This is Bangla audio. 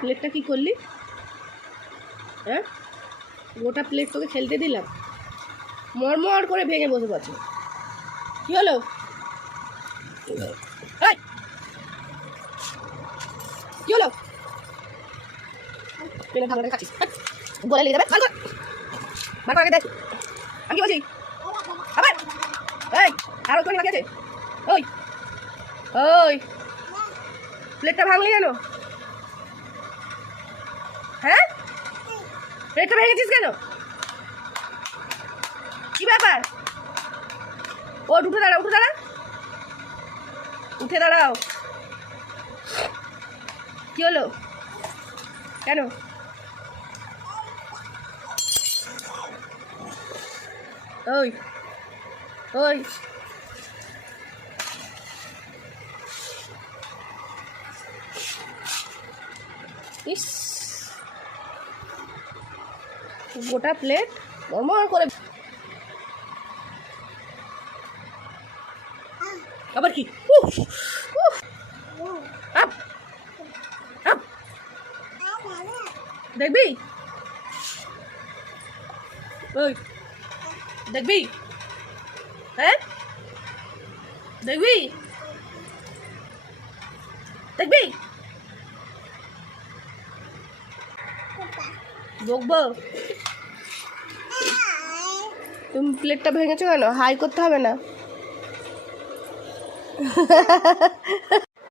প্লেটটা কি করলি? হ্যাঁ, গোটা প্লেট তোকে খেলতে দিলাম, মরমর করে ভেঙে বসে পারছো। কি হলো? কি হলো? প্লেট ভাঙা খাচ্ছিস, বলে লেগে যাবে। বার করে দেখ, আমি কি বলছি আবার? এই আর ওখানে বাকি আছে। ওই ওই প্লেটটা ভাঙলি কেন? হ্যাঁ, প্লেটটা ভেঙেছিস কেন? কি ব্যাপার? ও উঠে দাঁড়া, উঠে দাঁড়া, উঠে দাঁড়াও। কি হলো? কেন? ওই ওই ইস, গোটা প্লেট মরমর করে। আবার কি? আপ আপ দেখবি? ওই দেখবি? হ্যাঁ, দেখবি? দেখবি? বকবো? তুমি প্লেটটা ভেঙেছো কেন? হাই করতে হবে না।